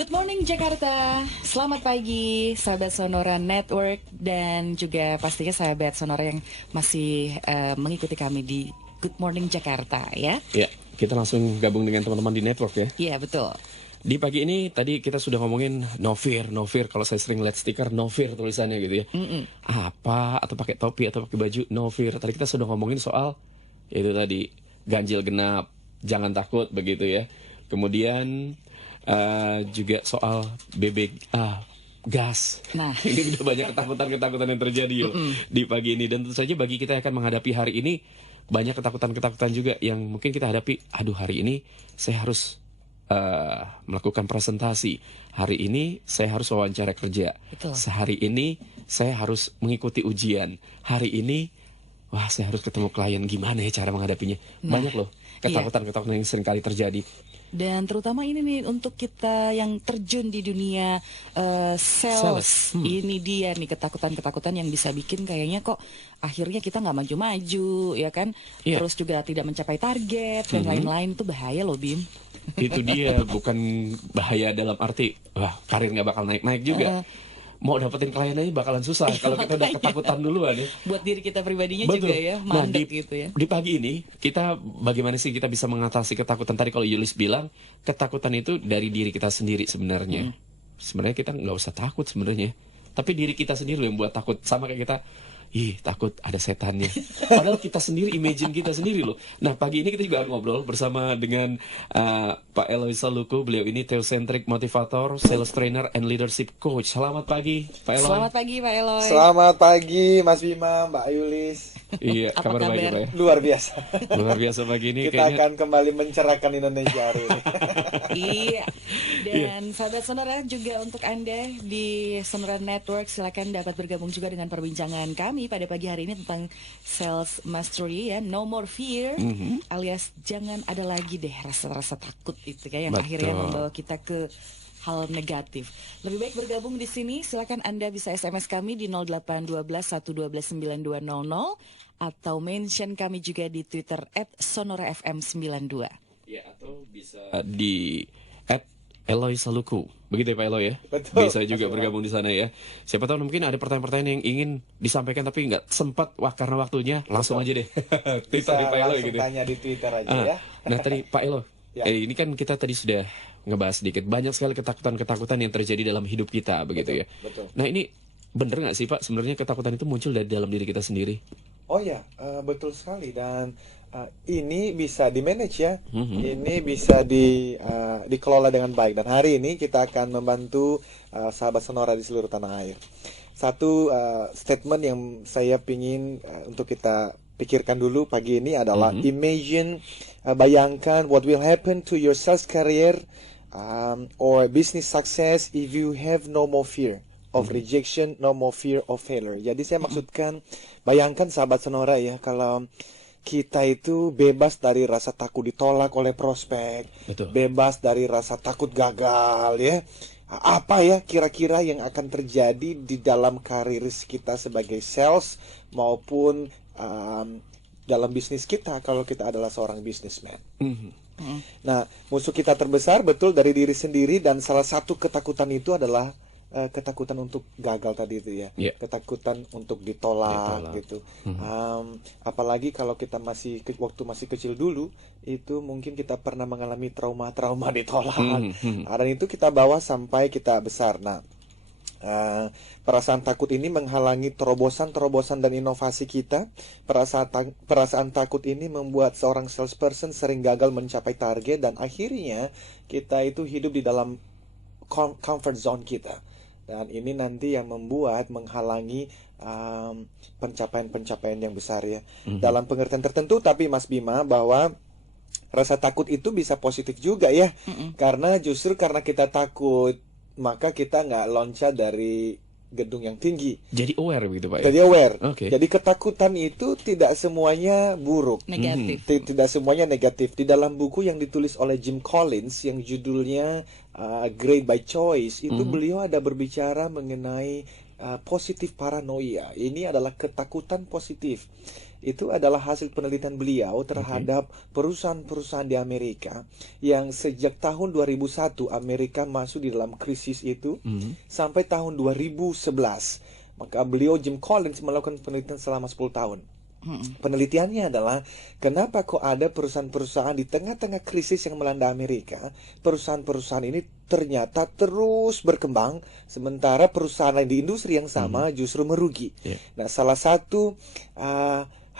Good morning Jakarta, selamat pagi sahabat Sonora Network dan juga pastinya sahabat Sonora yang masih mengikuti kami di Good Morning Jakarta ya. Ya, kita langsung gabung dengan teman-teman di network ya. Iya betul. Di pagi ini tadi kita sudah ngomongin no fear. Kalau saya sering lihat stiker no fear tulisannya gitu ya. Apa atau pakai topi atau pakai baju no fear. Tadi kita sudah ngomongin soal itu tadi ganjil genap, jangan takut begitu ya. Kemudian juga soal gas. Nah, ini udah banyak ketakutan yang terjadi yuk di pagi ini. Dan tentu saja bagi kita yang akan menghadapi hari ini banyak ketakutan juga yang mungkin kita hadapi. Aduh, hari ini saya harus melakukan presentasi. Hari ini saya harus wawancara kerja. Betul. Sehari ini saya harus mengikuti ujian. Hari ini wah, saya harus ketemu klien. Gimana ya cara menghadapinya? Banyak loh ketakutan yang sering kali terjadi. Dan terutama ini nih untuk kita yang terjun di dunia sales. Ini dia nih ketakutan-ketakutan yang bisa bikin kayaknya kok akhirnya kita nggak maju-maju ya kan. Terus juga tidak mencapai target dan lain-lain. Itu bahaya loh Bim. Itu dia, bukan bahaya dalam arti wah karir nggak bakal naik-naik juga. Mau dapetin klien aja bakalan susah kalau kita udah ketakutan duluan ya. Buat diri kita pribadinya Betul. juga ya, mandek gitu ya. Di pagi ini kita bagaimana sih kita bisa mengatasi ketakutan tadi? Kalau Yulis bilang ketakutan itu dari diri kita sendiri sebenarnya. Sebenarnya kita nggak usah takut sebenarnya, tapi diri kita sendiri yang buat takut. Sama kayak kita takut ada setannya. Padahal kita sendiri, imagine kita sendiri loh. Nah, pagi ini kita juga akan ngobrol bersama dengan Pak Eloy Saluku. Beliau ini theocentric motivator, sales trainer, and leadership coach. Selamat pagi, Pak Eloy. Selamat pagi, Pak Eloy. Selamat pagi, Mas Bima, Mbak Yulis. Iya, kabar baik, Pak ya? Luar biasa. Luar biasa pagi ini. Kita akan kembali mencerahkan Indonesia hari ini. Iya. Dan sahabat Sonora juga untuk Anda di Sonora Network, silakan dapat bergabung juga dengan perbincangan kami pada pagi hari ini tentang sales mastery ya, no more fear, alias jangan ada lagi deh rasa-rasa takut itu kayak yang akhirnya membawa kita ke hal negatif. Lebih baik bergabung di sini, silakan Anda bisa SMS kami di 0812 112 9200 atau mention kami juga di Twitter @sonorafm92. Ya, atau bisa di @Eloy Saluku. Begitu ya Pak Eloy ya? Betul. Bisa juga bergabung di sana ya. Siapa tahu mungkin ada pertanyaan-pertanyaan yang ingin disampaikan tapi nggak sempat karena waktunya. Langsung aja deh. Bisa Pak Eloy langsung gitu. tanya di Twitter aja ya. Nah tadi Pak Eloy, Ya. ini kan kita tadi sudah ngebahas sedikit. Banyak sekali ketakutan-ketakutan yang terjadi dalam hidup kita begitu ya. Betul. Nah ini bener nggak sih Pak? Sebenarnya ketakutan itu muncul dari dalam diri kita sendiri. Oh ya, betul sekali. Dan ini bisa di-manage ya. Ini bisa dikelola dengan baik. Dan hari ini kita akan membantu sahabat Sonora di seluruh tanah air. Satu statement yang saya pingin untuk kita pikirkan dulu pagi ini adalah imagine, bayangkan what will happen to your sales career or business success if you have no more fear of rejection, no more fear of failure. Jadi saya maksudkan, bayangkan sahabat Sonora ya, kalau kita itu bebas dari rasa takut ditolak oleh prospek, bebas dari rasa takut gagal ya. Apa ya kira-kira yang akan terjadi di dalam karir kita sebagai sales maupun dalam bisnis kita kalau kita adalah seorang businessman. Nah, musuh kita terbesar betul dari diri sendiri, dan salah satu ketakutan itu adalah ketakutan untuk gagal tadi itu ya, ketakutan untuk ditolak. Gitu. Apalagi kalau kita waktu masih kecil dulu, itu mungkin kita pernah mengalami trauma ditolak, dan itu kita bawa sampai kita besar. Nah, perasaan takut ini menghalangi terobosan dan inovasi kita. Perasaan takut ini membuat seorang salesperson sering gagal mencapai target, dan akhirnya kita itu hidup di dalam comfort zone kita. Dan ini nanti yang menghalangi pencapaian-pencapaian yang besar ya. Dalam pengertian tertentu, tapi Mas Bima, bahwa rasa takut itu bisa positif juga ya. Karena kita takut, maka kita nggak loncat dari gedung yang tinggi. Jadi aware begitu Pak ya? Jadi aware. Okay. Jadi ketakutan itu tidak semuanya buruk. Negatif. Tidak semuanya negatif. Di dalam buku yang ditulis oleh Jim Collins yang judulnya Great by Choice, itu beliau ada berbicara mengenai positif paranoia. Ini adalah ketakutan positif. Itu adalah hasil penelitian beliau terhadap perusahaan-perusahaan di Amerika yang sejak tahun 2001 Amerika masuk di dalam krisis itu sampai tahun 2011. Maka beliau Jim Collins melakukan penelitian selama 10 tahun. Penelitiannya adalah kenapa kok ada perusahaan-perusahaan di tengah-tengah krisis yang melanda Amerika, perusahaan-perusahaan ini ternyata terus berkembang, sementara perusahaan lain di industri yang sama justru merugi. Nah, salah satu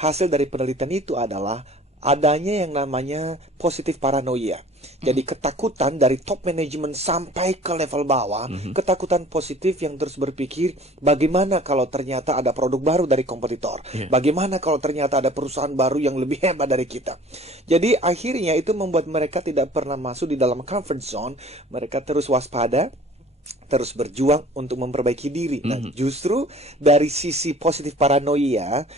hasil dari penelitian itu adalah adanya yang namanya positif paranoia. Jadi ketakutan dari top manajemen sampai ke level bawah, ketakutan positif yang terus berpikir bagaimana kalau ternyata ada produk baru dari kompetitor, bagaimana kalau ternyata ada perusahaan baru yang lebih hebat dari kita. Jadi akhirnya itu membuat mereka tidak pernah masuk di dalam comfort zone, mereka terus waspada, terus berjuang untuk memperbaiki diri. Nah, justru dari sisi positif paranoia,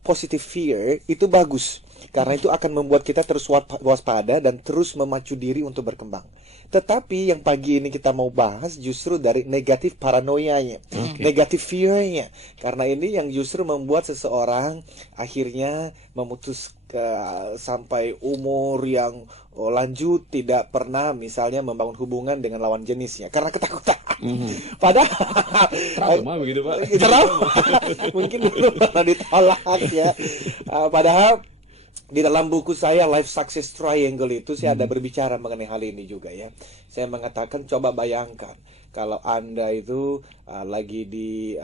positive fear itu bagus. Karena itu akan membuat kita terus waspada dan terus memacu diri untuk berkembang. Tetapi yang pagi ini kita mau bahas justru dari negatif paranoianya, negatif fear-nya. Karena ini yang justru membuat seseorang akhirnya memutus sampai umur yang lanjut tidak pernah misalnya membangun hubungan dengan lawan jenisnya karena ketakutan. Padahal trauma begitu, Pak. Trauma. Mungkin dulu pernah ditolak ya. Padahal di dalam buku saya Life Success Triangle itu saya ada berbicara mengenai hal ini juga ya. Saya mengatakan coba bayangkan kalau Anda itu lagi di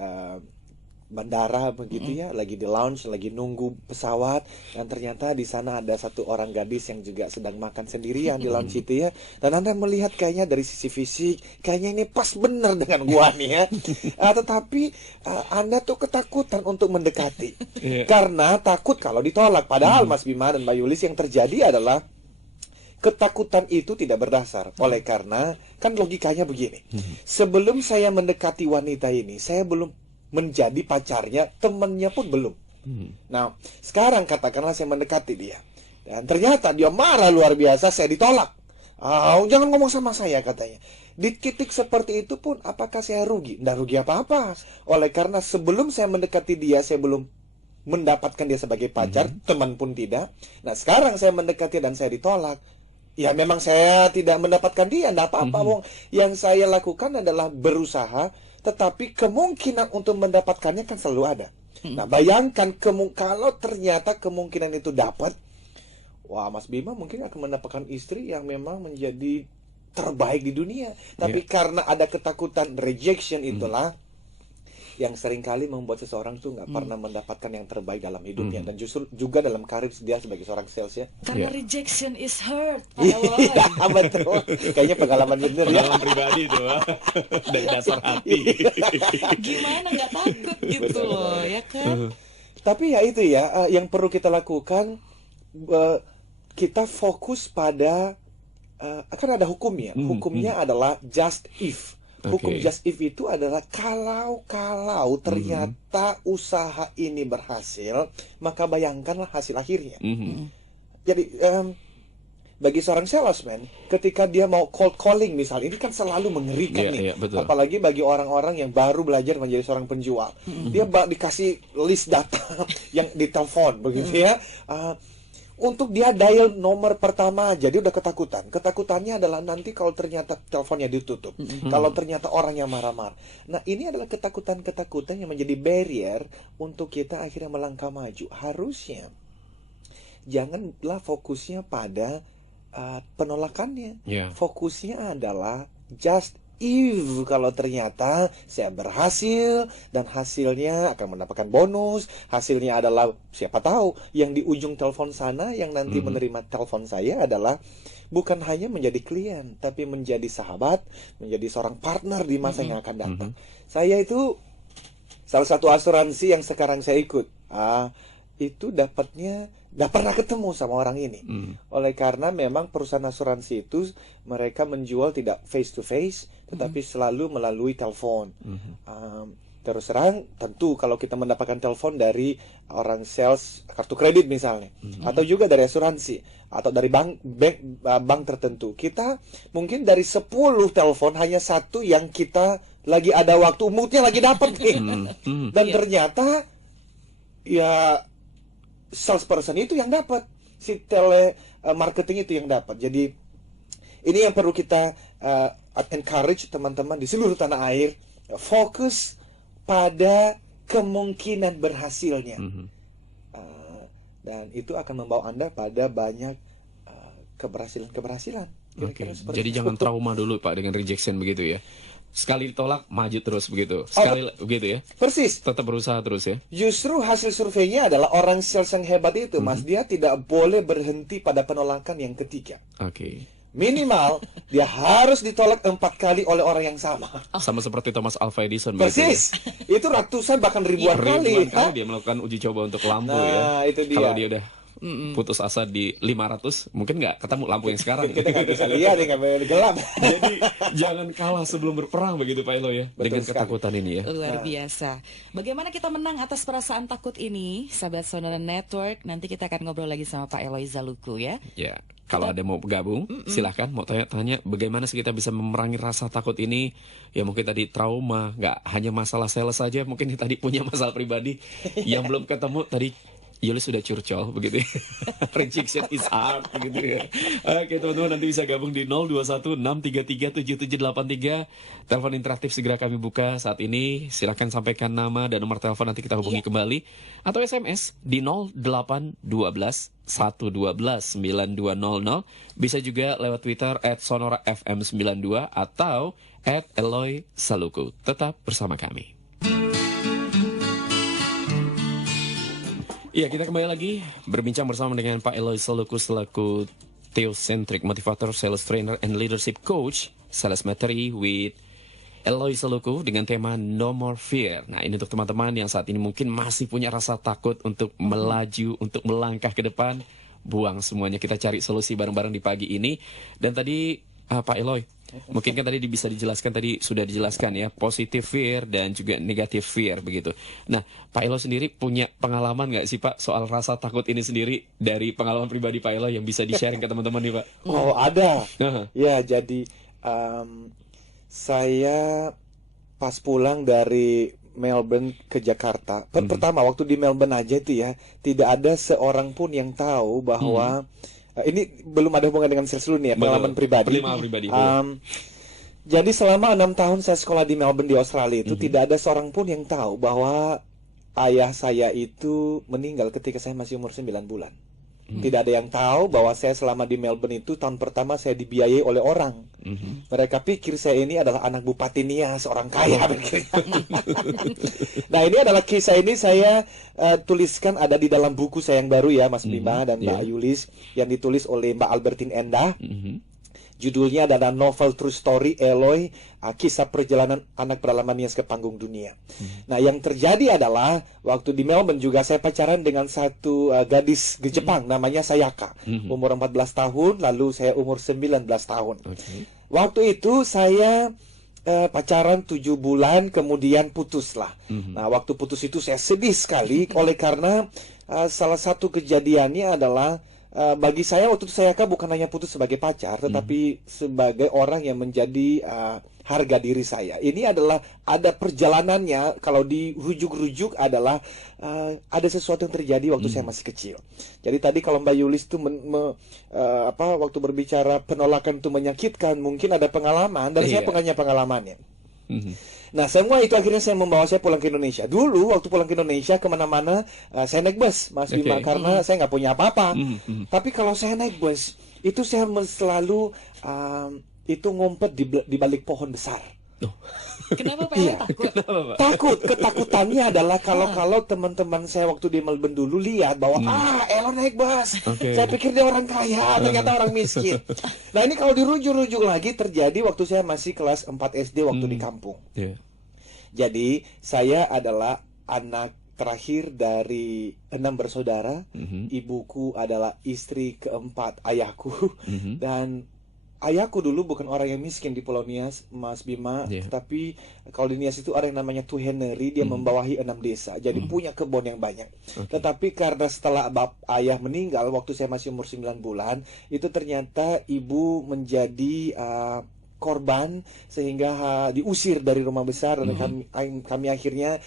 bandara begitu ya, lagi di lounge, lagi nunggu pesawat, dan ternyata di sana ada satu orang gadis yang juga sedang makan sendirian di lounge itu ya, dan Anda melihat kayaknya dari sisi fisik kayaknya ini pas bener dengan gua nih ya, tetapi Anda tuh ketakutan untuk mendekati karena takut kalau ditolak. Padahal Mas Bima dan Mbak Yulis yang terjadi adalah ketakutan itu tidak berdasar. Oleh karena kan logikanya begini, sebelum saya mendekati wanita ini saya belum menjadi pacarnya, temannya pun belum. Nah, sekarang katakanlah saya mendekati dia, dan ternyata dia marah luar biasa, saya ditolak. Jangan ngomong sama saya, katanya. Di titik seperti itu pun, apakah saya rugi? Nggak rugi apa-apa. Oleh karena sebelum saya mendekati dia, saya belum mendapatkan dia sebagai pacar, teman pun tidak. Nah, sekarang saya mendekati dan saya ditolak. Ya memang saya tidak mendapatkan dia, nggak apa-apa, wong. Yang saya lakukan adalah berusaha, tetapi kemungkinan untuk mendapatkannya kan selalu ada. Nah, bayangkan kalau ternyata kemungkinan itu dapat, wah, Mas Bima mungkin akan mendapatkan istri yang memang menjadi terbaik di dunia. Tapi karena ada ketakutan rejection itulah yang seringkali membuat seseorang tuh nggak pernah mendapatkan yang terbaik dalam hidupnya, dan justru juga dalam karir dia sebagai seorang sales ya. Karena rejection is hurt. Iya, betul. Kayaknya pengalaman bener ya. Pengalaman pribadi itu, dari dasar hati. Gimana nggak takut gitu loh, ya kan? Tapi ya itu ya, yang perlu kita lakukan, kita fokus pada akan ada hukumnya. Hukumnya adalah just if. Hukum just if itu adalah kalau ternyata usaha ini berhasil, maka bayangkanlah hasil akhirnya. Jadi bagi seorang salesman, ketika dia mau cold calling misalnya, ini kan selalu mengerikan nih. Apalagi bagi orang-orang yang baru belajar menjadi seorang penjual. Dia dikasih list data yang ditelepon begitu ya. Untuk dia dial nomor pertama aja dia udah ketakutan. Ketakutannya adalah nanti kalau ternyata teleponnya ditutup, kalau ternyata orangnya marah-marah. Nah, ini adalah ketakutan-ketakutan yang menjadi barrier untuk kita akhirnya melangkah maju. Harusnya janganlah fokusnya pada penolakannya. Fokusnya adalah just if kalau ternyata saya berhasil dan hasilnya akan mendapatkan bonus, hasilnya adalah siapa tahu yang di ujung telepon sana yang nanti menerima telepon saya adalah bukan hanya menjadi klien, tapi menjadi sahabat, menjadi seorang partner di masa yang akan datang. Saya itu salah satu asuransi yang sekarang saya ikut. Itu dapatnya nggak pernah ketemu sama orang ini. Oleh karena memang perusahaan asuransi itu mereka menjual tidak face to face, tetapi selalu melalui telepon. Terus terang, tentu kalau kita mendapatkan telepon dari orang sales kartu kredit misalnya, atau juga dari asuransi, atau dari bank tertentu, kita mungkin dari 10 telepon hanya satu yang kita lagi ada waktu, moodnya lagi dapet nih. Dan ternyata ya salesperson itu yang dapat, si marketing itu yang dapat. Jadi ini yang perlu kita encourage teman-teman di seluruh tanah air, fokus pada kemungkinan berhasilnya. Dan itu akan membawa Anda pada banyak keberhasilan. Oke. Jadi jangan trauma dulu Pak dengan rejection begitu ya. Sekali ditolak maju terus begitu. Sekali begitu ya. Persis. Tetap berusaha terus ya. Justru hasil surveinya adalah orang sales yang hebat itu, Mas, dia tidak boleh berhenti pada penolakan yang ketiga. Oke. Minimal dia harus ditolak 4 kali oleh orang yang sama. Sama seperti Thomas Alva Edison. Persis. Itu ratusan bahkan ribuan kali. Dia melakukan uji coba untuk lampu Nah, ya. itu dia. Kalau dia udah putus asa di 500, mungkin nggak ketemu lampu yang sekarang. Kita nggak bisa lihat, nggak boleh gelap. Jadi jangan kalah sebelum berperang begitu Pak Elo ya. Betul dengan sekali. ketakutan ini ya. Luar biasa. Bagaimana kita menang atas perasaan takut ini, sahabat Sonora Network? Nanti kita akan ngobrol lagi sama Pak Eloy Zaluku ya. Ya, kalau ada mau gabung, silahkan. Mau tanya-tanya bagaimana sih kita bisa memerangi rasa takut ini? Ya mungkin tadi trauma, nggak hanya masalah sales saja. Mungkin tadi punya masalah pribadi yang belum ketemu tadi. Yulis sudah curcol begitu ya. Rejection is hard gitu ya. Oke teman-teman, nanti bisa gabung di 0216337783. Telepon interaktif segera kami buka saat ini. Silahkan sampaikan nama dan nomor telepon, nanti kita hubungi kembali. Atau SMS di 0812 112 9200. Bisa juga lewat Twitter @sonorafm92 atau @eloy_saluku. Tetap bersama kami. Iya, kita kembali lagi berbincang bersama dengan Pak Eloy Zaluku selaku Theocentric Motivator, Sales Trainer, and Leadership Coach, Sales Mastery with Eloy Zaluku dengan tema No More Fear. Nah, ini untuk teman-teman yang saat ini mungkin masih punya rasa takut untuk melaju, untuk melangkah ke depan. Buang semuanya, kita cari solusi bareng-bareng di pagi ini. Dan tadi Pak Eloy, mungkin kan tadi bisa dijelaskan, tadi sudah dijelaskan ya, positive fear dan juga negative fear begitu. Nah, Pak Elo sendiri punya pengalaman nggak sih Pak soal rasa takut ini sendiri dari pengalaman pribadi Pak Elo yang bisa di-sharing ke teman-teman nih Pak? Oh, ada. Ya, jadi saya pas pulang dari Melbourne ke Jakarta, pertama waktu di Melbourne aja itu ya, tidak ada seorang pun yang tahu bahwa ini belum ada hubungan dengan sales dulu nih ya, pengalaman pribadi. Jadi selama 6 tahun saya sekolah di Melbourne di Australia itu tidak ada seorang pun yang tahu bahwa ayah saya itu meninggal ketika saya masih umur 9 bulan. Tidak ada yang tahu bahwa saya selama di Melbourne itu tahun pertama saya dibiayai oleh orang. Mereka pikir saya ini adalah anak Bupati Nia, seorang kaya. Nah, ini adalah kisah ini saya tuliskan, ada di dalam buku saya yang baru ya, Mas Bima dan Mbak Yulis, yang ditulis oleh Mbak Albertine Endah. Judulnya adalah Novel True Story Eloy, kisah perjalanan anak bernama Nias ke panggung dunia. Nah, yang terjadi adalah waktu di Melbourne juga saya pacaran dengan satu gadis di Jepang, namanya Sayaka. Umur 14 tahun, lalu saya umur 19 tahun. Waktu itu saya pacaran 7 bulan, kemudian putus lah. Nah, waktu putus itu saya sedih sekali oleh karena salah satu kejadiannya adalah bagi saya waktu itu Sayaka bukan hanya putus sebagai pacar, tetapi sebagai orang yang menjadi harga diri saya. Ini adalah ada perjalanannya, kalau dirujuk-rujuk adalah ada sesuatu yang terjadi waktu saya masih kecil. Jadi tadi kalau Mbak Yulis itu waktu berbicara penolakan itu menyakitkan, mungkin ada pengalaman dan saya punya pengalamannya. Nah, semua itu akhirnya saya membawa saya pulang ke Indonesia. Dulu waktu pulang ke Indonesia kemana-mana saya naik bus, Mas Bima, karena saya nggak punya apa-apa. Tapi kalau saya naik bus itu saya selalu itu ngumpet di balik pohon besar. Kenapa Pak Eloy takut? Takut, ketakutannya adalah kalau teman-teman saya waktu di Melbourne dulu lihat bahwa Elo naik bus, saya pikir dia orang kaya, ternyata orang miskin. Nah, ini kalau dirujuk-rujuk lagi terjadi waktu saya masih kelas 4 SD waktu di kampung. Jadi saya adalah anak terakhir dari 6 bersaudara. Ibuku adalah istri keempat ayahku. Dan ayahku dulu bukan orang yang miskin di Pulau Nias, Mas Bima, tapi kalau di Nias itu ada yang namanya Tuheneri, dia membawahi 6 desa, jadi punya kebun yang banyak. Tetapi karena setelah ayah meninggal waktu saya masih umur 9 bulan, itu ternyata ibu menjadi korban sehingga diusir dari rumah besar dan kami akhirnya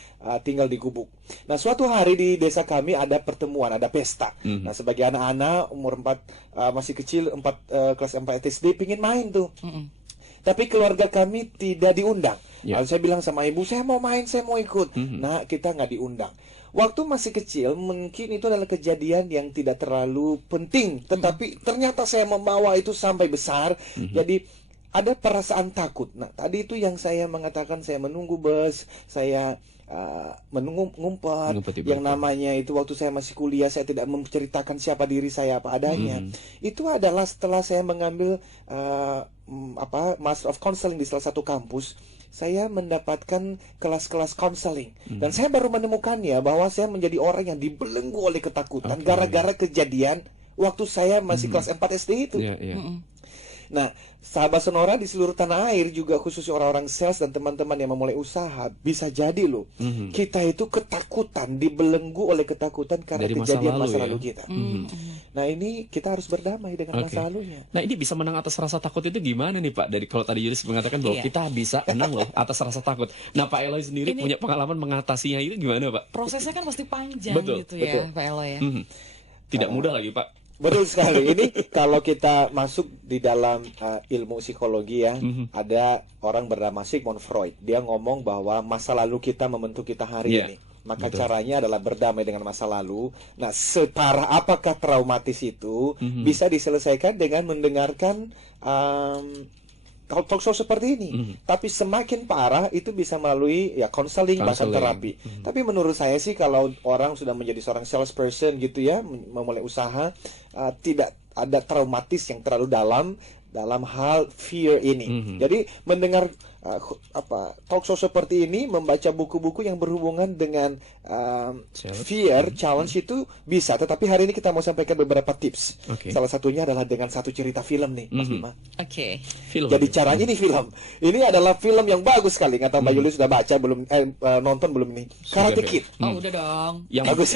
tinggal di gubuk. Nah, suatu hari di desa kami ada pertemuan, ada pesta. Nah, sebagai anak-anak umur 4 masih kecil, kelas 4 SD pingin main tuh. Tapi keluarga kami tidak diundang. Lalu saya bilang sama ibu, saya mau main, saya mau ikut. Nah, kita nggak diundang. Waktu masih kecil, mungkin itu adalah kejadian yang tidak terlalu penting. Tetapi ternyata saya membawa itu sampai besar. Jadi ada perasaan takut. Nah, tadi itu yang saya mengatakan, saya menunggu bus, saya ngumpet. Yang namanya itu waktu saya masih kuliah, saya tidak menceritakan siapa diri saya apa adanya. Itu adalah setelah saya mengambil Master of Counseling di salah satu kampus. Saya mendapatkan kelas-kelas counseling dan saya baru menemukannya bahwa saya menjadi orang yang dibelenggu oleh ketakutan gara-gara kejadian waktu saya masih kelas 4 SD itu. Nah, sahabat Sonora di seluruh tanah air juga khususnya orang-orang sales dan teman-teman yang memulai usaha bisa jadi loh. Kita itu ketakutan, dibelenggu oleh ketakutan karena dari kejadian masa lalu kita. Nah, ini kita harus berdamai dengan masa lalunya. Nah, ini bisa menang atas rasa takut itu gimana nih Pak? Dari kalau tadi Yulis mengatakan bahwa kita bisa menang loh atas rasa takut. Nah, Pak Eloy sendiri punya pengalaman mengatasinya itu gimana Pak? Prosesnya kan pasti panjang gitu ya Pak Eloy ya. Tidak mudah lagi Pak. Betul sekali. Ini kalau kita masuk di dalam ilmu psikologi ya, ada orang bernama Sigmund Freud. Dia ngomong bahwa masa lalu kita membentuk kita hari ini. Maka caranya adalah berdamai dengan masa lalu. Nah, separah apakah traumatis itu bisa diselesaikan dengan mendengarkan talk show seperti ini. Tapi semakin parah itu bisa melalui konseling bahkan terapi. Tapi menurut saya sih kalau orang sudah menjadi seorang salesperson gitu ya, memulai usaha, tidak ada traumatis yang terlalu dalam hal fear ini. Jadi mendengar talk show seperti ini, membaca buku-buku yang berhubungan dengan fear, challenge itu bisa. Tetapi hari ini kita mau sampaikan beberapa tips. Salah satunya adalah dengan satu cerita film nih, Mas Bima. Jadi caranya ini film. Ini adalah film yang bagus sekali. Nggak tahu Mbak Yuli sudah baca belum? Nonton belum ini? Karate Kid. Oh, udah dong. Yang bagus.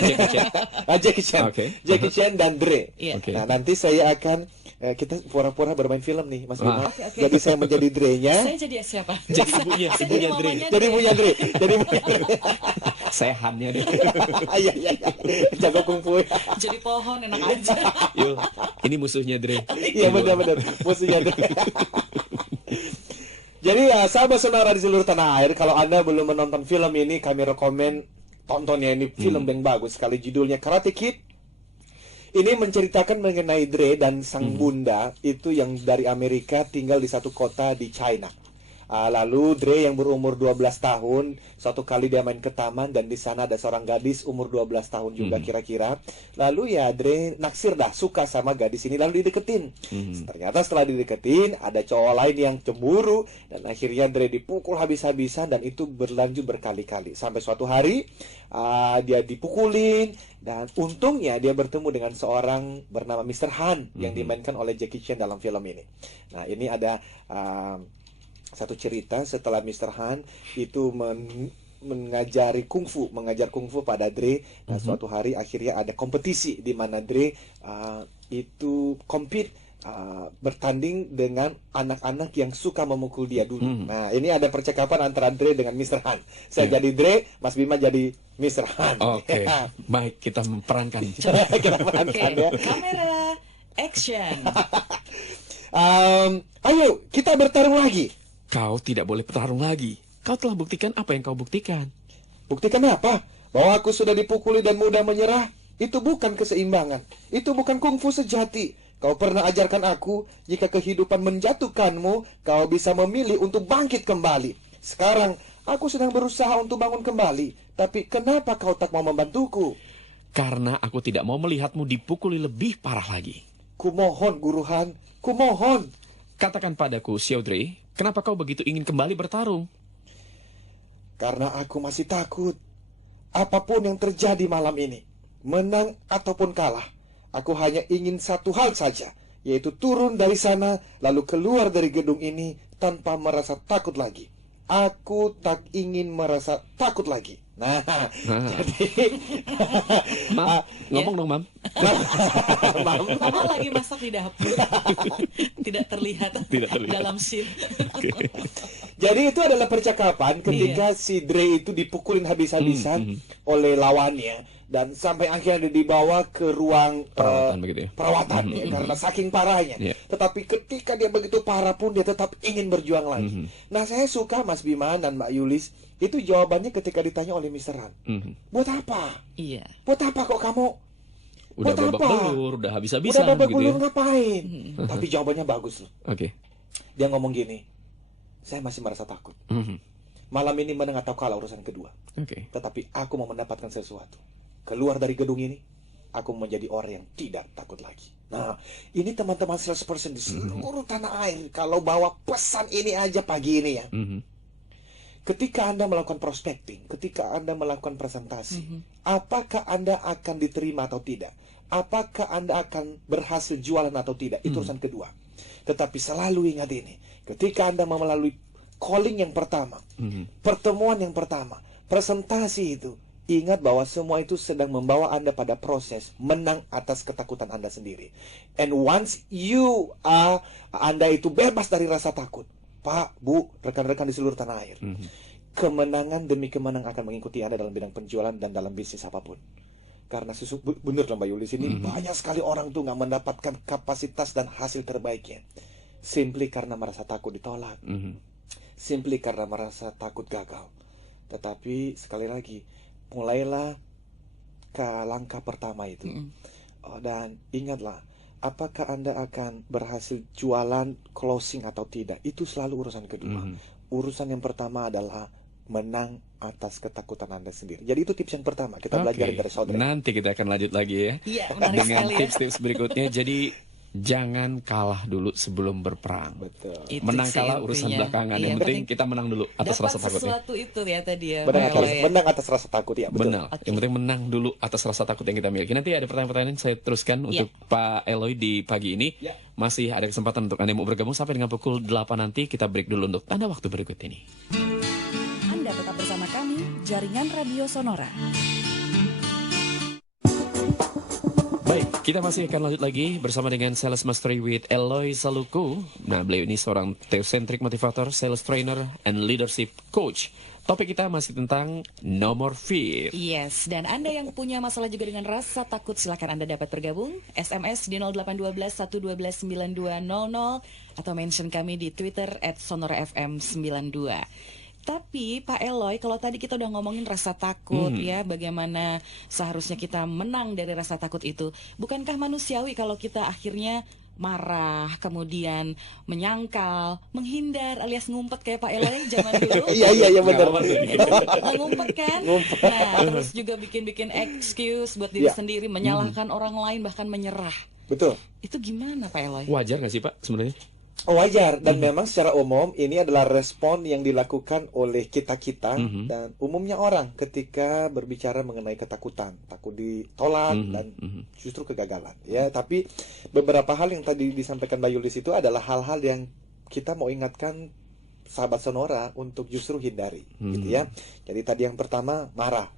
Jackie Chan. Jackie Chan dan Dre. Nah, nanti saya akan kita pura-pura bermain film nih, Mas Bima. Jadi saya menjadi Dre-nya. Saya jadi siapa? Jadi ibunya Dre. Jadi ibunya Dre. Saya Han-nya deh. Iya. Jago kungfu. Jadi pohon enak aja. Yuk, ini musuhnya Dre. Iya benar-benar musuhnya Dre. Jadi sahabat Sonora di seluruh tanah air, kalau Anda belum menonton film ini, kami rekomen tontonnya. Ini film yang bagus sekali, judulnya Karate Kid. Ini menceritakan mengenai Dre dan sang bunda itu yang dari Amerika tinggal di satu kota di China. Lalu Dre yang berumur 12 tahun, suatu kali dia main ke taman dan di sana ada seorang gadis umur 12 tahun juga kira-kira. Lalu ya Dre naksir dah, suka sama gadis ini lalu dideketin. Ternyata setelah dideketin ada cowok lain yang cemburu dan akhirnya Dre dipukul habis-habisan dan itu berlanjut berkali-kali. Sampai suatu hari dia dipukulin dan untungnya dia bertemu dengan seorang bernama Mr. Han yang dimainkan oleh Jackie Chan dalam film ini. Nah, ini ada satu cerita setelah Mr. Han itu mengajar kungfu pada Dre. Nah, suatu hari akhirnya ada kompetisi di mana Dre itu compete bertanding dengan anak-anak yang suka memukul dia dulu. Nah, ini ada percakapan antara Dre dengan Mr. Han. Saya jadi Dre, Mas Bima jadi Mr. Han. Baik, kita memerankan. Kita memerankan ya. Kamera, action. Ayo, kita bertarung lagi. Kau tidak boleh bertarung lagi. Kau telah buktikan apa yang kau buktikan. Buktikan apa? Bahwa aku sudah dipukuli dan mudah menyerah. Itu bukan keseimbangan. Itu bukan kungfu sejati. Kau pernah ajarkan aku, jika kehidupan menjatuhkanmu, kau bisa memilih untuk bangkit kembali. Sekarang, aku sedang berusaha untuk bangun kembali. Tapi kenapa kau tak mau membantuku? Karena aku tidak mau melihatmu dipukuli lebih parah lagi. Kumohon, Guru Han. Kumohon. Katakan padaku, Xiao Dre, kenapa kau begitu ingin kembali bertarung? Karena aku masih takut. Apapun yang terjadi malam ini, menang ataupun kalah, aku hanya ingin satu hal saja, yaitu turun dari sana, lalu keluar dari gedung ini tanpa merasa takut lagi. Aku tak ingin merasa takut lagi. Nah, Nah, jadi Mam, ngomong dong, Mam. Mama lagi masak di dapur. Tidak terlihat, Tidak terlihat. dalam scene. jadi itu adalah percakapan ketika si Dre itu dipukulin habis-habisan oleh lawannya dan sampai akhirnya dibawa ke ruang Perawatan begitu ya. perawatan ya, karena saking parahnya. Iya. Tetapi ketika dia begitu parah pun dia tetap ingin berjuang lagi. Nah, saya suka Mas Bima dan Mbak Yulis itu jawabannya ketika ditanya oleh Mr. Han. Buat apa? Iya. Buat apa kok kamu? Udah Buat babak apa? belur, udah habis-habisan Udah babak gitu ya. belur ngapain? Tapi jawabannya bagus loh. Oke. Dia ngomong gini, saya masih merasa takut. Malam ini menang atau kalah urusan kedua. Oke. Tetapi aku mau mendapatkan sesuatu. Keluar dari gedung ini, aku menjadi orang yang tidak takut lagi. Nah, ini teman-teman salesperson di seluruh tanah air. Kalau bawa pesan ini aja pagi ini ya. Ketika Anda melakukan prospecting, ketika Anda melakukan presentasi, apakah Anda akan diterima atau tidak? Apakah Anda akan berhasil jualan atau tidak? Itu urusan kedua. Tetapi selalu ingat ini. Ketika Anda mau melalui calling yang pertama, pertemuan yang pertama, presentasi itu, ingat bahwa semua itu sedang membawa Anda pada proses menang atas ketakutan Anda sendiri. And once Anda itu bebas dari rasa takut, Pak, Bu, rekan-rekan di seluruh tanah air, kemenangan demi kemenangan akan mengikuti Anda dalam bidang penjualan dan dalam bisnis apapun. Karena bener lah Mbak Yulis, ini banyak sekali orang tuh nggak mendapatkan kapasitas dan hasil terbaiknya. Simply karena merasa takut ditolak. Simply karena merasa takut gagal. Tetapi sekali lagi, mulailah ke langkah pertama itu. Dan ingatlah, apakah Anda akan berhasil jualan, closing atau tidak, itu selalu urusan kedua. Urusan yang pertama adalah menang atas ketakutan Anda sendiri. Jadi itu tips yang pertama, kita belajar dari saudara. Nanti kita akan lanjut lagi ya. Iya, menarik Dengan sekali ya. tips-tips berikutnya. Jadi jangan kalah dulu sebelum berperang. Betul. Itu Menang sih kalah urusan intinya. belakangan. Iya, Yang penting berarti kita menang dulu atas dapat rasa takutnya. sesuatu itu ya tadi ya. Menang Pak atas, Elo ya. menang atas rasa takut ya, betul. Benar. Yang penting menang dulu atas rasa takut yang kita miliki. Nanti ada pertanyaan-pertanyaan saya teruskan untuk Pak Eloy di pagi ini. Ya. Masih ada kesempatan untuk Anda yang mau bergabung sampai dengan pukul 8 nanti. Kita break dulu untuk tanda waktu berikut ini. Anda tetap bersama kami, Jaringan Radio Sonora. Baik, kita masih akan lanjut lagi bersama dengan Sales Mastery with Eloy Saluku. Nah, beliau ini seorang theocentric motivator, sales trainer, and leadership coach. Topik kita masih tentang no more fear. Yes, dan Anda yang punya masalah juga dengan rasa takut, silakan Anda dapat bergabung. SMS di 0812 112 9200 atau mention kami di Twitter @sonorafm92. Tapi Pak Eloy, kalau tadi kita udah ngomongin rasa takut ya, bagaimana seharusnya kita menang dari rasa takut itu. Bukankah manusiawi kalau kita akhirnya marah, kemudian menyangkal, menghindar alias ngumpet kayak Pak Eloy zaman dulu? Iya benar. Ngumpet kan? Nah, terus juga bikin-bikin excuse buat diri sendiri, menyalahkan orang lain, bahkan menyerah. Betul. Itu gimana Pak Eloy? Wajar nggak sih Pak sebenarnya? Wajar, dan memang secara umum ini adalah respon yang dilakukan oleh kita-kita dan umumnya orang ketika berbicara mengenai ketakutan, takut ditolak dan justru kegagalan. Ya, tapi beberapa hal yang tadi disampaikan Mbak Yulis itu adalah hal-hal yang kita mau ingatkan sahabat Sonora untuk justru hindari, gitu ya. Jadi tadi yang pertama marah.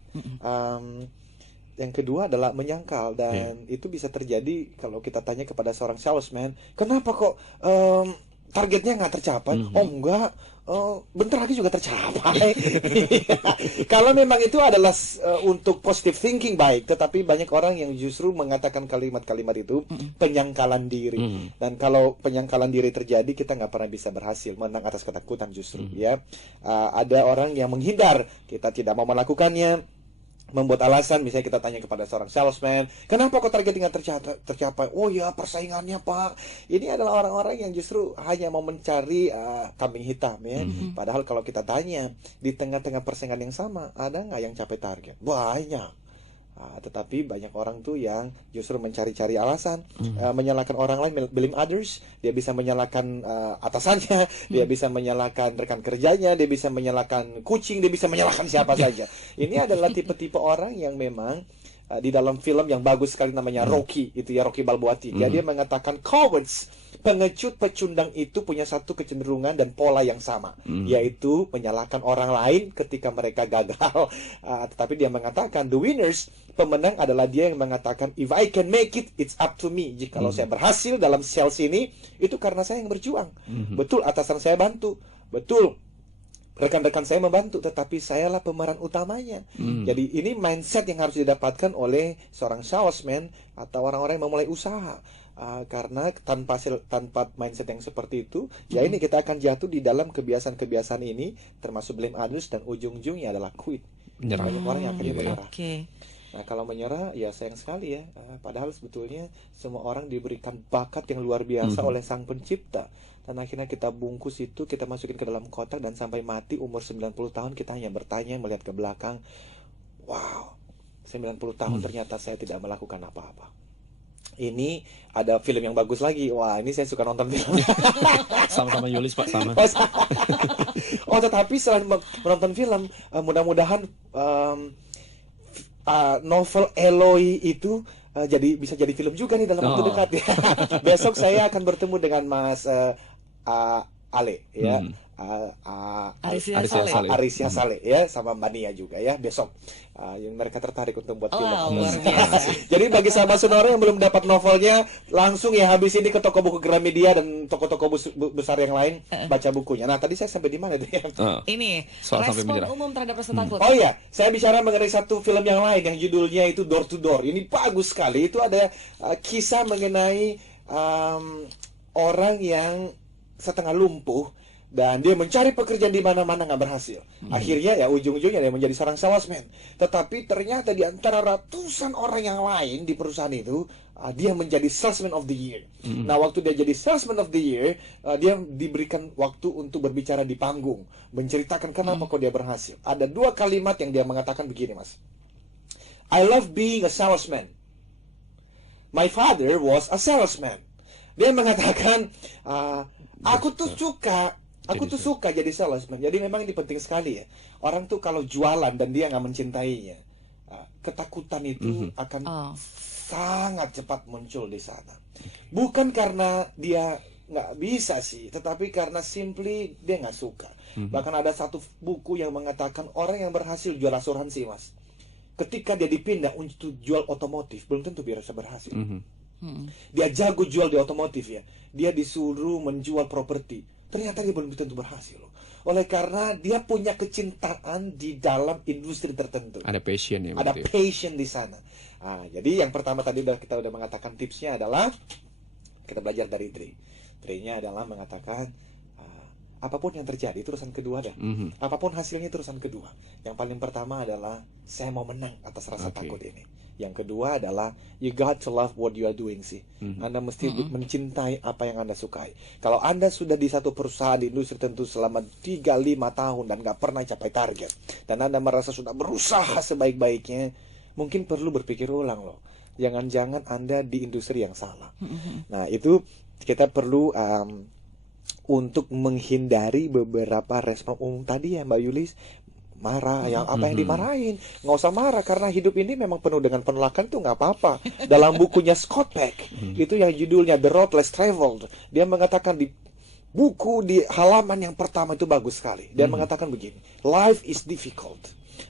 Yang kedua adalah menyangkal, dan itu bisa terjadi kalau kita tanya kepada seorang salesman, kenapa kok targetnya nggak tercapai? Oh enggak, bentar lagi juga tercapai. Kalau memang itu adalah untuk positive thinking baik, tetapi banyak orang yang justru mengatakan kalimat-kalimat itu penyangkalan diri. Dan kalau penyangkalan diri terjadi, kita nggak pernah bisa berhasil menang atas ketakutan justru. Ya, ada orang yang menghindar, kita tidak mau melakukannya, membuat alasan. Misalnya kita tanya kepada seorang salesman, kenapa kok targetnya tercapai? Oh ya, persaingannya Pak. Ini adalah orang-orang yang justru hanya mau mencari kambing hitam ya. Padahal kalau kita tanya, di tengah-tengah persaingan yang sama, ada nggak yang capai target? Banyak. Tetapi banyak orang tuh yang justru mencari-cari alasan, menyalahkan orang lain, blame others. Dia bisa menyalahkan atasannya, dia bisa menyalahkan rekan kerjanya, dia bisa menyalahkan kucing, dia bisa menyalahkan siapa saja. Ini adalah tipe-tipe orang yang memang di dalam film yang bagus sekali namanya Rocky, itu ya, Rocky Balboa 3. Dia mengatakan cowards, pengecut pecundang itu punya satu kecenderungan dan pola yang sama, yaitu menyalahkan orang lain ketika mereka gagal. Tetapi dia mengatakan the winners, pemenang adalah dia yang mengatakan if I can make it, it's up to me. Jikalau saya berhasil dalam sales ini, itu karena saya yang berjuang. Betul, atasan saya bantu. Betul, rekan-rekan saya membantu, tetapi sayalah pemeran utamanya. Jadi ini mindset yang harus didapatkan oleh seorang salesman atau orang-orang yang memulai usaha. Karena tanpa mindset yang seperti itu, ya ini kita akan jatuh di dalam kebiasaan-kebiasaan ini, termasuk blame others, dan ujung-ujungnya adalah quit. Banyak orang yang akhirnya menyerah. Nah, kalau menyerah, ya sayang sekali ya. Padahal sebetulnya semua orang diberikan bakat yang luar biasa oleh Sang Pencipta. Dan akhirnya kita bungkus itu, kita masukin ke dalam kotak, dan sampai mati umur 90 tahun kita hanya bertanya, melihat ke belakang, wow, 90 tahun ternyata saya tidak melakukan apa-apa. Ini ada film yang bagus lagi. Wah, ini saya suka nonton film. Sama-sama Yulis, Pak, sama. Tetapi selain menonton film, mudah-mudahan novel Eloy itu bisa jadi film juga nih dalam waktu dekat ya. Besok saya akan bertemu dengan Mas Ale ya. Arisya Saleh ya, sama Mbak Nia juga ya besok. Yang mereka tertarik untuk buat film. Luar biasa. Jadi bagi sahabat Sonora yang belum dapat novelnya, langsung ya habis ini ke toko buku Gramedia dan toko-toko besar yang lain baca bukunya. Nah, tadi saya sampai di mana tuh ya? Ini Soal sampai respon menyerah. umum terhadap rasa takut. Oh iya, saya bicara mengenai satu film yang lain yang judulnya itu Door to Door. Ini bagus sekali. Itu ada kisah mengenai orang yang setengah lumpuh dan dia mencari pekerjaan di mana-mana nggak berhasil. Akhirnya ya ujung-ujungnya dia menjadi seorang salesman. Tetapi ternyata di antara ratusan orang yang lain di perusahaan itu, dia menjadi salesman of the year. Nah, waktu dia jadi salesman of the year, dia diberikan waktu untuk berbicara di panggung, menceritakan kenapa kok dia berhasil. Ada 2 kalimat yang dia mengatakan begini, Mas. I love being a salesman. My father was a salesman. Dia mengatakan, aku tuh suka jadi salesman. Jadi memang ini penting sekali ya. Orang tuh kalau jualan dan dia nggak mencintainya, ketakutan itu akan sangat cepat muncul di sana. Bukan karena dia nggak bisa sih, tetapi karena simply dia nggak suka. Bahkan ada satu buku yang mengatakan orang yang berhasil jual asuransi, Mas, ketika dia dipindah untuk jual otomotif, belum tentu bisa berhasil. Dia jago jual di otomotif ya, dia disuruh menjual properti, ternyata dia belum tentu berhasil loh. Oleh karena dia punya kecintaan di dalam industri tertentu. Ada passion ya. Ada passion di sana. Jadi yang pertama tadi kita udah mengatakan tipsnya adalah kita belajar dari Dre. Dre-nya adalah mengatakan apapun yang terjadi itu urusan kedua dah. Apapun hasilnya itu urusan kedua. Yang paling pertama adalah saya mau menang atas rasa takut ini. Yang kedua adalah you got to love what you are doing sih. Anda mesti mencintai apa yang Anda sukai. Kalau Anda sudah di satu perusahaan di industri tertentu selama 3-5 tahun dan gak pernah capai target, dan Anda merasa sudah berusaha sebaik-baiknya, mungkin perlu berpikir ulang loh. Jangan-jangan Anda di industri yang salah. Nah, itu kita perlu untuk menghindari beberapa respon umum tadi ya, Mbak Yulis. Marah, apa yang dimarahin? Nggak usah marah, karena hidup ini memang penuh dengan penolakan, itu nggak apa-apa. Dalam bukunya Scott Peck, itu yang judulnya The Road Less Traveled, dia mengatakan di buku di halaman yang pertama itu bagus sekali. Dia mengatakan begini, life is difficult,